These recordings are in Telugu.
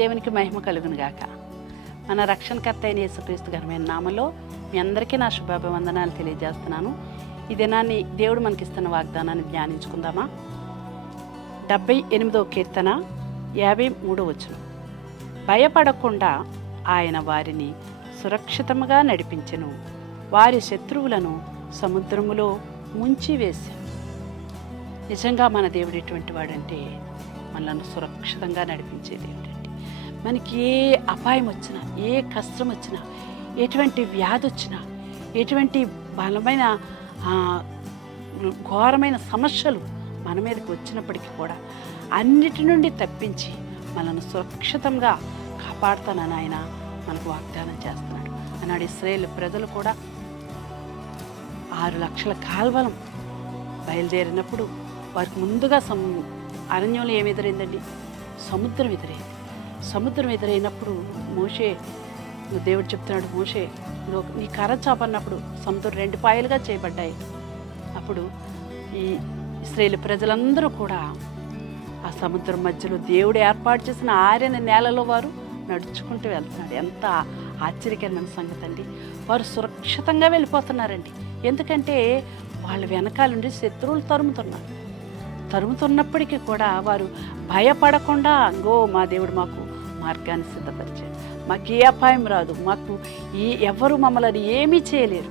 దేవునికి మహిమ కలుగును గాక. మన రక్షణకర్త అయిన యేసుక్రీస్తు ఘనమైన నామలో మీ అందరికీ నా శుభాభివందనాలు తెలియజేస్తున్నాను. ఈ దినాన్ని దేవుడు మనకిస్తున్న వాగ్దానాన్ని ధ్యానించుకుందామా? డెబ్బై ఎనిమిదో కీర్తన యాభై మూడో వచనం. భయపడకుండా ఆయన వారిని సురక్షితముగా నడిపించెను. వారి శత్రువులను సముద్రములో ముంచి వేశాను నిజంగా మన దేవుడు ఎటువంటి వాడంటే మనల్ని సురక్షితంగా నడిపించే దేవుడు. మనకి ఏ అపాయం వచ్చినా ఏ కష్టం వచ్చినా ఎటువంటి వ్యాధి వచ్చినా ఎటువంటి బలమైన ఘోరమైన సమస్యలు మన మీదకి వచ్చినప్పటికీ కూడా అన్నిటి నుండి తప్పించి మనల్ని సురక్షితంగా కాపాడుతానని ఆయన మనకు వాగ్దానం చేస్తున్నాడు. అన్నాడు ఇస్రాయేల్ ప్రజలు కూడా ఆరు లక్షల కాల్వలం బయలుదేరినప్పుడు వారికి ముందుగా సం అరణ్యంలో ఏమి ఎదురైందండి? సముద్రం ఎదురైంది. సముద్రం ఎదురైనప్పుడు మోషే దేవుడు చెప్తున్నాడు మోషే నీ కర్ర చాపన్నప్పుడు సముద్రం రెండు పాయలుగా చేయబడ్డాయి. అప్పుడు ఈ ఇస్రాయేల్ ప్రజలందరూ కూడా ఆ సముద్రం మధ్యలో దేవుడు ఏర్పాటు చేసిన ఆర్యన నేలలో వారు నడుచుకుంటూ వెళ్తున్నాడు ఎంత ఆశ్చర్యకరమైన సంగతి అండి. వారు సురక్షితంగా వెళ్ళిపోతున్నారండి. ఎందుకంటే వాళ్ళ వెనకాలండి శత్రువులు తరుముతున్నారు. తరుముతున్నప్పటికీ కూడా వారు భయపడకుండా గో మా దేవుడు మాకు మార్గాన్ని సిద్ధపరిచాడు మాకు ఏ అపాయం రాదు. మాకు ఈ ఎవరు మమ్మల్ని ఏమీ చేయలేరు.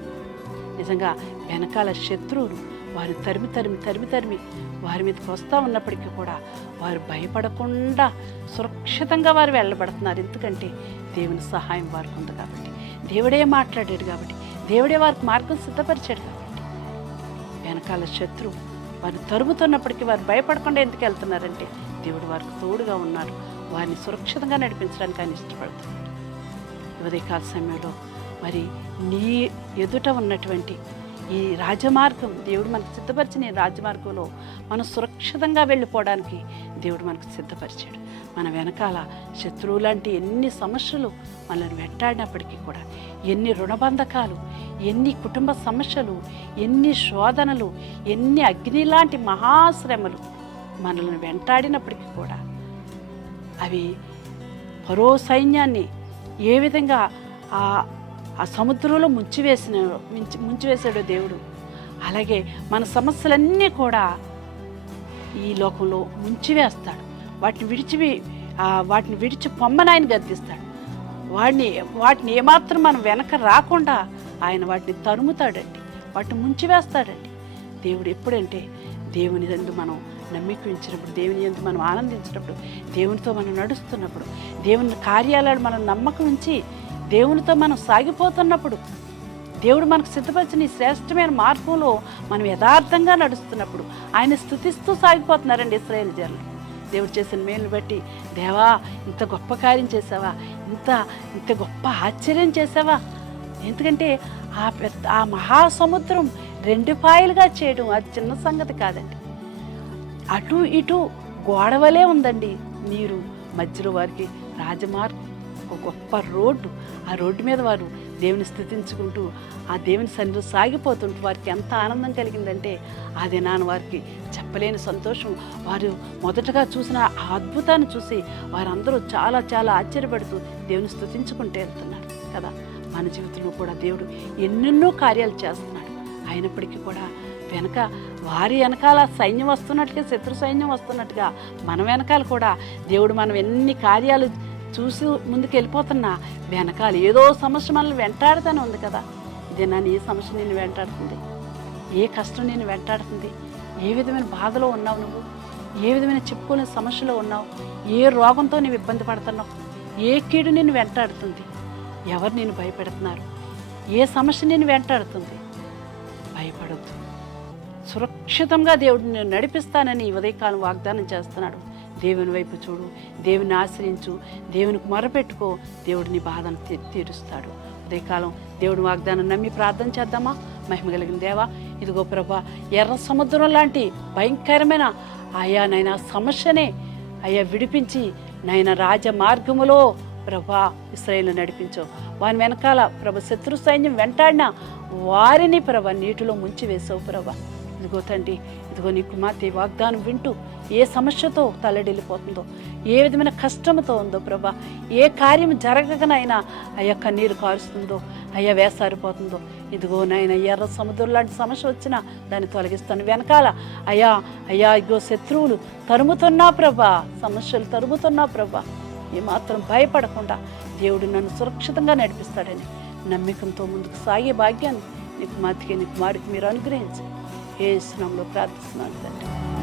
నిజంగా వెనకాల శత్రువులు వారు తరిమి తరిమి తరిమి తరిమి వారి మీదకి వస్తూ ఉన్నప్పటికీ కూడా వారు భయపడకుండా సురక్షితంగా వారు వెళ్ళబడుతున్నారు. ఎందుకంటే దేవుని సహాయం వారికి ఉంది కాబట్టి. దేవుడే మాట్లాడాడు కాబట్టి. దేవుడే వారికి మార్గం సిద్ధపరిచాడు కాబట్టి. వెనకాల శత్రువు వారు తరుముతున్నప్పటికీ వారు భయపడకుండా ఎందుకు వెళ్తున్నారంటే దేవుడు వారికి తోడుగా ఉన్నారు వారిని సురక్షితంగా నడిపించడానికి ఆయన ఇష్టపడుతున్నాడు ఉదయకాల సమయంలో మరి నీ ఎదుట ఉన్నటువంటి ఈ రాజమార్గం దేవుడు మనకు సిద్ధపరిచిన ఈ రాజమార్గంలో మనం సురక్షితంగా వెళ్ళిపోవడానికి దేవుడు మనకు సిద్ధపరిచాడు. మన వెనకాల శత్రువు లాంటి ఎన్ని సమస్యలు మనల్ని వెంటాడినప్పటికీ కూడా ఎన్ని రుణబంధకాలు ఎన్ని కుటుంబ సమస్యలు ఎన్ని శోధనలు ఎన్ని అగ్ని లాంటి మహాశ్రమలు మనల్ని వెంటాడినప్పటికీ కూడా అవి పరో సైన్యాన్ని ఏ విధంగా ఆ ఆ సముద్రంలో ముంచివేసిన ముంచి ముంచివేశాడో దేవుడు. అలాగే మన సమస్యలన్నీ కూడా ఈ లోకంలో ముంచివేస్తాడు. వాటిని విడిచి వాటిని విడిచి పొమ్మని ఆయన గద్దిస్తాడు. వాడిని వాటిని ఏమాత్రం మనం వెనక రాకుండా ఆయన వాటిని తరుముతాడండి. వాటిని ముంచివేస్తాడండి. దేవుడు ఎప్పుడంటే దేవుని ఎందు మనం నమ్మకించినప్పుడు దేవుని ఎందు మనం ఆనందించినప్పుడు దేవునితో మనం నడుస్తున్నప్పుడు దేవుని కార్యాలను మనం నమ్మకం ఉంచి దేవునితో మనం సాగిపోతున్నప్పుడు దేవుడు మనకు సిద్ధపరిచిన ఈ శ్రేష్టమైన మార్గంలో మనం యథార్థంగా నడుస్తున్నప్పుడు ఆయన స్థుతిస్తూ సాగిపోతున్నారండి ఇస్రాయేల్ జనులు. దేవుడు చేసిన మేలుని బట్టి దేవా ఇంత గొప్ప కార్యం చేసావా? ఇంత ఇంత గొప్ప ఆశ్చర్యం చేసావా? ఎందుకంటే ఆ పెద్ద ఆ మహాసముద్రం రెండు పాయలుగా చేయడం అది చిన్న సంగతి కాదండి. అటు ఇటు గోడవలే ఉందండి నీరు. మధ్యలో వారికి రాజమార్గం ఒక గొప్ప రోడ్డు. ఆ రోడ్డు మీద వారు దేవుని స్థుతించుకుంటూ ఆ దేవుని సన్నిధిలో సాగిపోతుంటూ వారికి ఎంత ఆనందం కలిగిందంటే ఆ దినాన వారికి చెప్పలేని సంతోషం. వారు మొదటగా చూసిన ఆ అద్భుతాన్ని చూసి వారందరూ చాలా చాలా ఆశ్చర్యపడుతూ దేవుని స్థుతించుకుంటూ వెళ్తున్నారు కదా. మన జీవితంలో కూడా దేవుడు ఎన్నెన్నో కార్యాలు చేస్తున్నాడు. అయినప్పటికీ కూడా వెనక వారి వెనకాల సైన్యం వస్తున్నట్టుగా శత్రు సైన్యం వస్తున్నట్టుగా మన వెనకాల కూడా దేవుడు మనం ఎన్ని కార్యాలు చూసి ముందుకు వెళ్ళిపోతున్నా వెనకాల ఏదో సమస్య మనల్ని వెంటాడుతూనే ఉంది కదా. ఇదే నన్ను ఏ సమస్య నేను వెంటాడుతుంది? ఏ కష్టం నేను వెంటాడుతుంది? ఏ విధమైన బాధలో ఉన్నావు నువ్వు? ఏ విధమైన చెప్పుకోలేని సమస్యలో ఉన్నావు? ఏ రోగంతో నువ్వు ఇబ్బంది పడుతున్నావు? ఏ కీడు నేను వెంటాడుతుంది? ఎవరు నేను భయపెడుతున్నారు? ఏ సమస్య నేను వెంటాడుతుంది? భయపడొద్దు. సురక్షితంగా దేవుడిని నడిపిస్తానని ఉదయకాలం వాగ్దానం చేస్తున్నాడు. దేవుని వైపు చూడు దేవుని ఆశ్రయించు దేవునికి మొరపెట్టుకో దేవుడిని బాధను తీ- తీరుస్తాడు. ఉదయకాలం దేవుని వాగ్దానం నమ్మి ప్రార్థన చేద్దామా? మహిమ కలిగిన దేవా ఇదిగో ప్రభా ఎర్ర సముద్రం లాంటి భయంకరమైన ఆయా నైనా సమస్యనే అయ్యా విడిపించి నైనా రాజ మార్గములో ప్రభా ఇస్రాయేల్ నడిపించు. వాని వెనకాల ప్రభ శత్రు సైన్యం వెంటాడినా వారిని ప్రభ నీటిలో ముంచి వేసావు ప్రభ. ఇదిగో తండ్రి ఇదిగో నీ కుమార్తె వాగ్దానం వింటూ ఏ సమస్యతో తల్లడిల్లిపోతుందో ఏ విధమైన కష్టంతో ఉందో ప్రభా ఏ కార్యం జరగకనైనా అయ్యా కన్నీరు కారుస్తుందో అయ్యా వేసారిపోతుందో. ఇదిగో నాయన ఎర్ర సముద్రం లాంటి సమస్య వచ్చినా దాన్ని తొలగిస్తాను. వెనకాల అయ్యా అయ్యా ఇగో శత్రువులు తరుముతున్నా ప్రభా సమస్యలు తరుముతున్నా ప్రభా. ఏమాత్రం భయపడకుండా దేవుడు నన్ను సురక్షితంగా నడిపిస్తాడని నమ్మకంతో ముందుకు సాగే భాగ్యాన్ని నీ కుమార్తెకి నీ కుమారుడికి మీరు అనుగ్రహించండి. ఏ స్నామంలో ప్రార్థిస్తున్నాను తండ్రి